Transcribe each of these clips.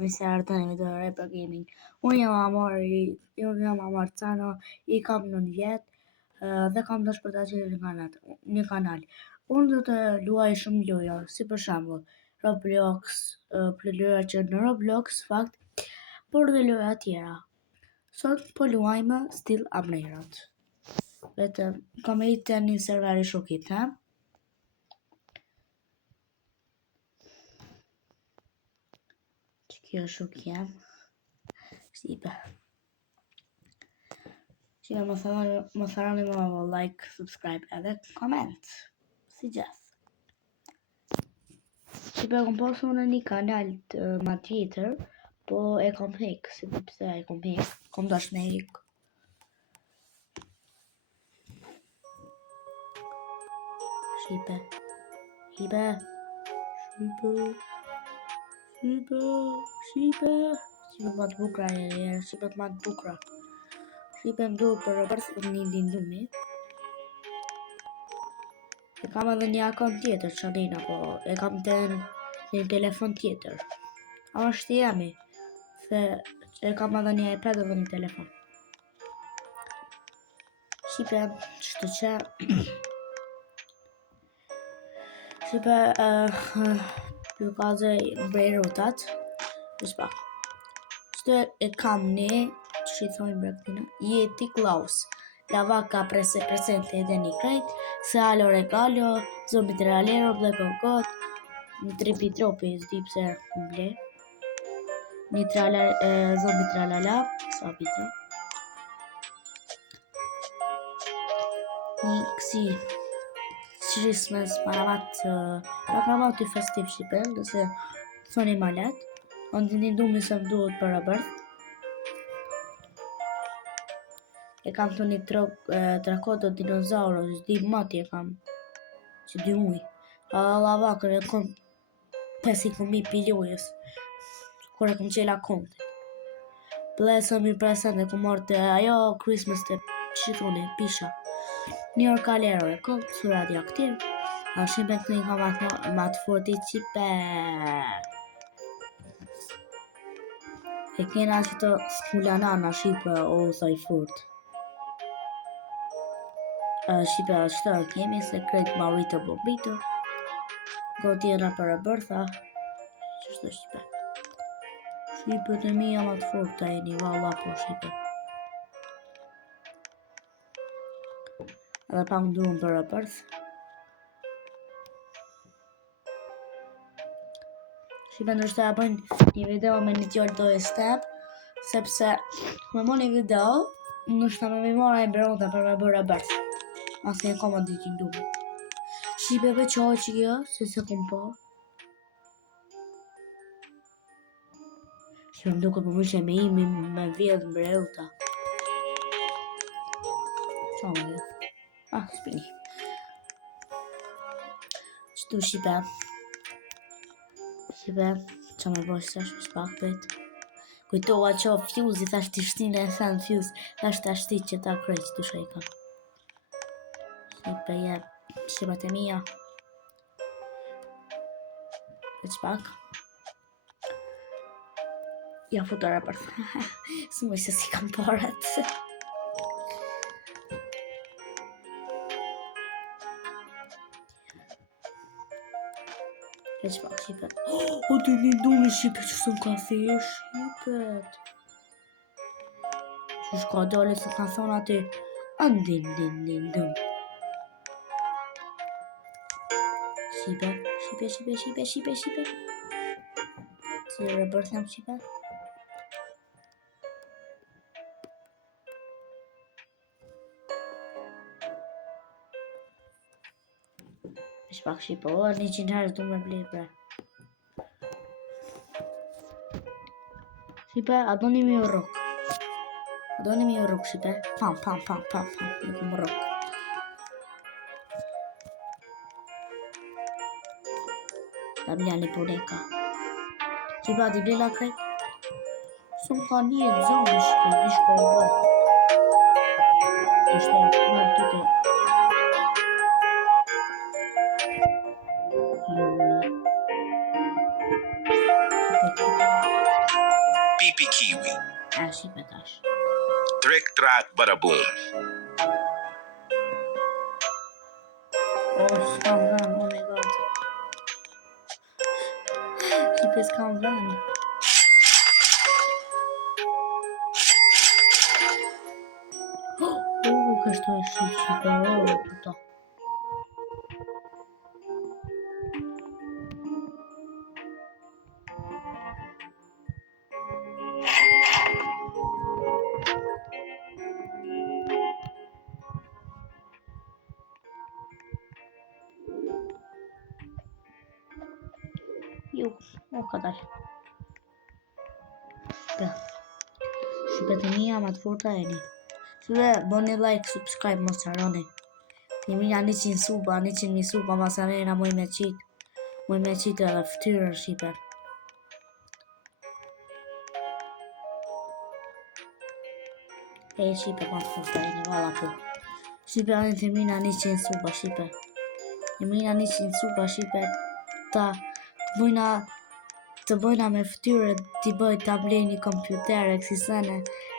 Mi se ardhën me dore për gaming. Unë jam Amar Cano, I kam 9 vjet dhe kam dashur për ta qenë një kanal. Unë do të luaj shumë loja, si për shembull Roblox, për loja që në Roblox fakt, por dhe loja tjera. Sot po luajmë Still Amnerat. Vetëm kam rritë një server I shokit, ha? Kjo shok jam. Sipa. Që më tharani më like, subscribe edhe comment. Si gjithë. Që kom pasu në një kanal ma tjetër, po e kom hek, si pëse e kom hek, kom dash me hek. Shipe. Shqipe ma të bukra shqipe ma të bukra. Shqipe më duhet për rëbërës për një lindumi. E kam edhe një akont tjetër Qalina, po e kam të një telefon tjetër. A është jemi, se e kam edhe një iPad edhe një telefon. Shqipe, qëtë që... Shqipe, ju kaze brej rotat. Shpa. Qëtë e kam një, që i thojnë brektina, Yeti Klaus. La vaca presente edhe një krejt, se alo regalo, zombi tralero, black or god, një tripi tropi, zdi pse ble. Një zombi tralala, sa pita. Një kësi Christmas paramat I festiv Shqipen, nëse thoni malet. Onë një dumi se më duhet për rëbërth. E kam të një trakoto dinozauro, zdi mati e kam. Që dy muj. A lavakër e kom 5.000 pilojës. Kur e kom qela konte. Plesa mi present e kom marrë të ajo Christmas të qithone, pisha. Një orë kalero e kom, su radioaktiv. A shqipe këtë një kam matë forti qipe. E kena që të skullanana shqipe o thaj fort. Shqipe ashtë kemi se kretë Maurito Bombito. Godjena për e bërtha. Qështë shqipe? Shqipe të mija ma të forta e një valla po shqipe. Edhe pa më duhen për e bërth. Shqipe ndërshta e bëjnë një video me një tjorë do e step. Sepse me mo një video, ndërshta me mi mora e beronta për me bërë e bërth. Asë një koma diti duhe. Shqipeve qoj që kjo, se se kom po. Shqipe më duke për mëshe me imi me vjedh mbreuta. Qa më vjedh? S'pini. Qëtu Shqipe. Shqipe, qa me bërë se është pak pet. Kujtova qo fuse, thash t'i shtine e sen fuse. Thash t'a shti që ta krejt që t'u shejka. Shqipe je, shqipat e mija. Veç pak. Ja futore për së mëj se si kam parat. Veç pak shqipet. O të një dumi shqipet që së në kafe shqipet. Që shka dole se kanë thonë ati andin din. Shqipe. Si rëbërth jam shqipe. Shpak shqipe, o, 100 herë du me blej bre. Shqipe, a do një mi rok. Shqipe. Pam. Një kom rok. Da blia një puneka. Shqipe, a di blia krejt? Së më ka një e zonë shqipe, di shko o bërë. Ishte në të të. Sleepy Kiwi. Shipe tash. Trick Track Bada Boom. Oh, s'kam vën, oh my god. Shipe s'kam vën. Kështu e shipe, puta. Ju, o kadar. Shipe të mija ma të forta e një. Shipe, bëni like, subscribe, mos harroni. Të mija 100 suba, 100.000 suba, mas arena muj me qit. Muj me qit edhe ftyrën shipe. E shipe ma të forta e një, valla po. Shipe, anë të mina 100 suba, shipe. Të mina 100 suba, shipe. Të bojna me ftyrë, t'i bëj t'a blej një kompjuter e kësi sene.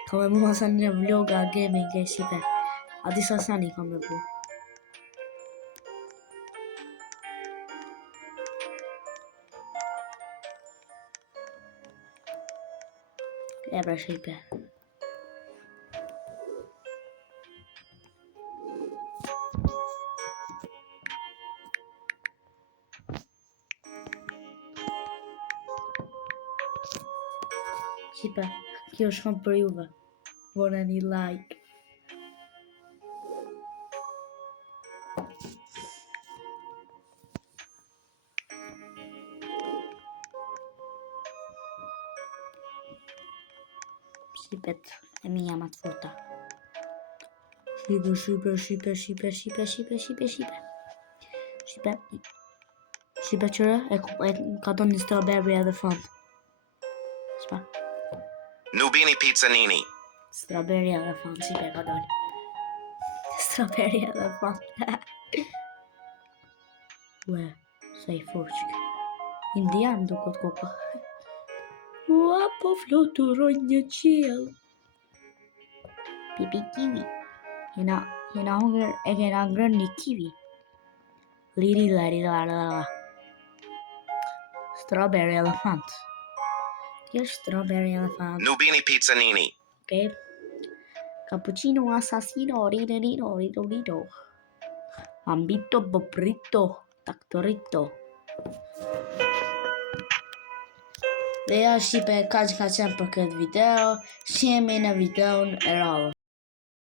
Ka me mua sa një vloga gaming e shipe. A disa sani ka me bu. E bre shipe. Shipe, kjo është shumë për juve. Bëne një like. Shipet e mija ma të forta. Shipe qëre e ka ton një strawberry edhe fond. Shpa. Nubini Pizzanini. Strawberry edhe fond, shipe ka doli. Strawberry edhe fond. Ue, sa i forqë. Indian duket koka. Ua, po fluturoj një qiell. Pipi kiwi. Jena hunger e kena ngrën një kiwi. Liri. Strawberry elephant. Kjo strawberry elephant. Nubini Pizzanini. Okay. Cappuccino assassino, rito. Ambito bobrito, taktorito. Dhe ja shipe ka që ka qenë për këtë video. Shihemi në videon e radhës.